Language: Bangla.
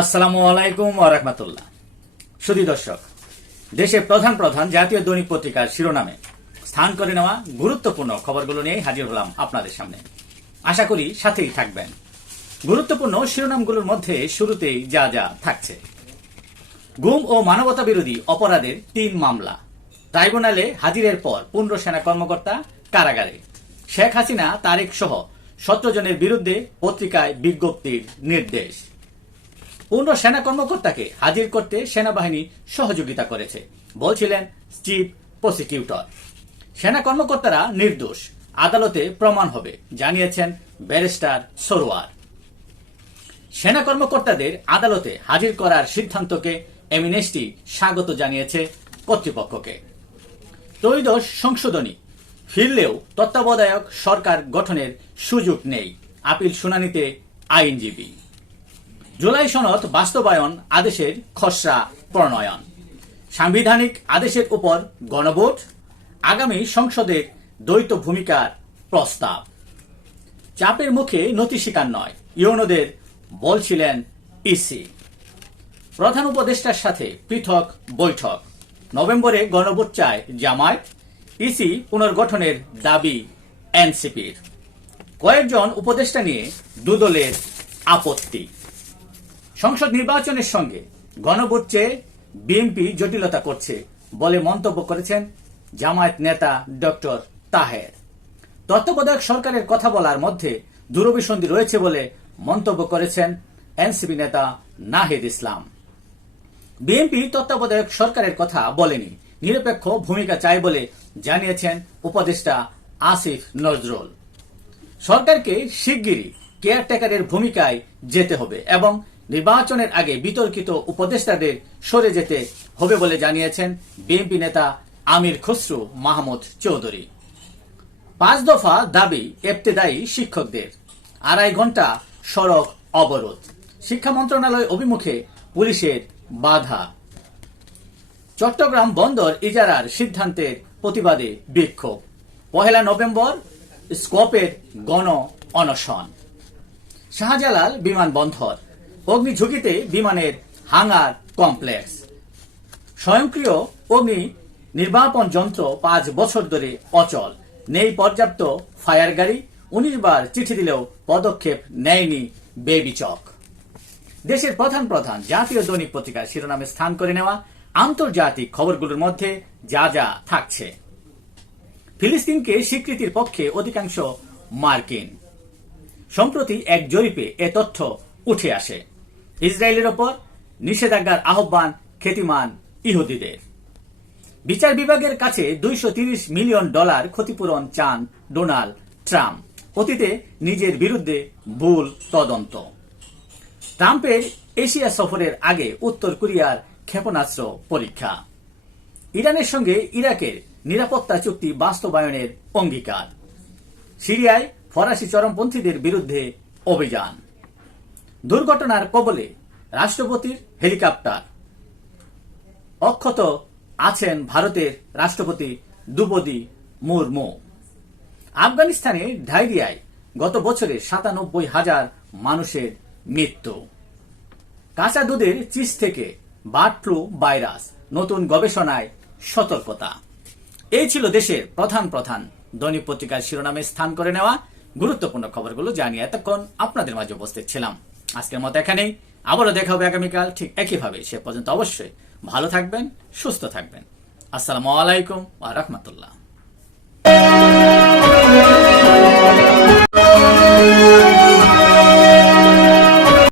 আসসালামু আলাইকুম ওরহমতুল্লাহ সুদী দর্শক, দেশের প্রধান প্রধান জাতীয় দৈনিক পত্রিকার শিরোনামে স্থান করে নেওয়া গুরুত্বপূর্ণ খবরগুলো নিয়ে হাজির হলাম আপনাদের সামনে। আশা করি সাথেই থাকবেন। গুরুত্বপূর্ণ শিরোনামগুলোর মধ্যে শুরুতেই যা যা থাকছে। গুম ও মানবতা বিরোধী অপরাধের তিন মামলা। ট্রাইব্যুনালে হাজিরের পর পনেরো সেনা কর্মকর্তা কারাগারে। শেখ হাসিনা, তারেক সহ সতেরো জনের বিরুদ্ধে পত্রিকায় বিজ্ঞপ্তির নির্দেশ। পূর্ণ সেনা কর্মকর্তাকে হাজির করতে সেনাবাহিনী সহযোগিতা করেছে, বলছিলেন চিফ প্রসিকিউটর। সেনা কর্মকর্তারা নির্দোষ, আদালতে প্রমাণ হবে, জানিয়েছেন ব্যারিস্টার সরোয়ার। সেনা কর্মকর্তাদের আদালতে হাজির করার সিদ্ধান্তকে এমিনেস্টি স্বাগত জানিয়েছে কর্তৃপক্ষকে। ত্রয়োদশ সংশোধনী, ফিরলেও তত্ত্বাবধায়ক সরকার গঠনের সুযোগ নেই, আপিল শুনানিতে আইনজীবী। জুলাই সনদ বাস্তবায়ন আদেশের খসড়া প্রণয়ন। সাংবিধানিক আদেশের উপর গণভোট, আগামী সংসদের দ্বৈত ভূমিকার প্রস্তাব। চাপের মুখে নতি স্বীকার নয় ইউনোদের বলছিলেন ইসি। প্রধান উপদেষ্টার সাথে পৃথক বৈঠক। নভেম্বরে গণভোট চায় জামায়াত, ইসি পুনর্গঠনের দাবি এনসিপির। কয়েকজন উপদেষ্টা নিয়ে দুদলের আপত্তি। সংসদ নির্বাচনের সঙ্গে গণভোট চেয়ে বিএনপি জটিলতা করছে বলে মন্তব্য করেছেন জামায়াত নেতা ডক্টর তাহের। তত্ত্বাবধায়ক সরকারের কথা বলার মধ্যে দূরভিসন্ধি রয়েছে বলে মন্তব্য করেছেন এনসিপি নেতা নাহিদ ইসলাম। বিএনপি তত্ত্বাবধায়ক সরকারের কথা বলেনি, নিরপেক্ষ ভূমিকা চায় বলে জানিয়েছেন উপদেষ্টা আসিফ নজরুল। সরকারকে শিগগিরই কেয়ারটেকারের ভূমিকায় যেতে হবে এবং নির্বাচনের আগে বিতর্কিত উপদেষ্টাদের সরে যেতে হবে বলে জানিয়েছেন বিএনপি নেতা আমির খসরু মাহমুদ চৌধুরী। পাঁচ দফা দাবি এফতেদায়ী শিক্ষকদের। আড়াই ঘণ্টা সড়ক অবরোধ। শিক্ষা মন্ত্রণালয় অভিমুখে পুলিশের বাধা। চট্টগ্রাম বন্দর ইজারার সিদ্ধান্তের প্রতিবাদে বিক্ষোভ। পহেলা নভেম্বর স্কোপের গণ অনশন। শাহজালাল বিমানবন্দর। অগ্নিঝুঁকিতে বিমানের হাঙ্গার কমপ্লেক্স। স্বয়ংক্রিয় অগ্নি নির্বাপন যন্ত্র পাঁচ বছর ধরে অচল। নেই পর্যাপ্ত ফায়ার গাড়ি, উনিশ বার চিঠি দিলেও পদক্ষেপ নেয়নি বেবিচক। দেশের প্রধান প্রধান জাতীয় দৈনিক পত্রিকার শিরোনামে স্থান করে নেওয়া আন্তর্জাতিক খবরগুলোর মধ্যে যা যা থাকছে। ফিলিস্তিনকে স্বীকৃতির পক্ষে অধিকাংশ মার্কিন। সম্প্রতি এক জরিপে এ তথ্য উঠে আসে। ইসরায়েলের ওপর নিষেধাজ্ঞার আহ্বান খ্যাতিমান ইহুদিদের। বিচার বিভাগের কাছে দুইশো মিলিয়ন ডলার ক্ষতিপূরণ চান ডোনাল্ড ট্রাম্প। অতীতে নিজের বিরুদ্ধে ভুল তদন্ত। ট্রাম্পের এশিয়া সফরের আগে উত্তর কোরিয়ার ক্ষেপণাস্ত্র পরীক্ষা। ইরানের সঙ্গে ইরাকের নিরাপত্তা চুক্তি বাস্তবায়নের অঙ্গীকার। সিরিয়ায় ফরাসি চরমপন্থীদের বিরুদ্ধে অভিযান। দুর্ঘটনার কবলে রাষ্ট্রপতির হেলিকপ্টার। অক্ষত আছেন ভারতের রাষ্ট্রপতি দ্রৌপদী মুর্মু। আফগানিস্তানে ডায়রিয়ায় গত বছরে সাতানব্বই হাজার মানুষের মৃত্যু। কাঁচা দুধের চিজ থেকে বার্ড ফ্লু ভাইরাস, নতুন গবেষণায় সতর্কতা। এই ছিল দেশের প্রধান প্রধান দৈনিক পত্রিকার শিরোনামে স্থান করে নেওয়া। গুরুত্বপূর্ণ খবরগুলো জানিয়ে এতক্ষণ আপনাদের মাঝে উপস্থিত ছিলাম। আজকের মতো এখানেই। আবারও দেখা হবে আগামীকাল, ঠিক একইভাবে। সে পর্যন্ত অবশ্যই ভালো থাকবেন, সুস্থ থাকবেন। আসসালামু আলাইকুম আ রহমতুল্লাহ।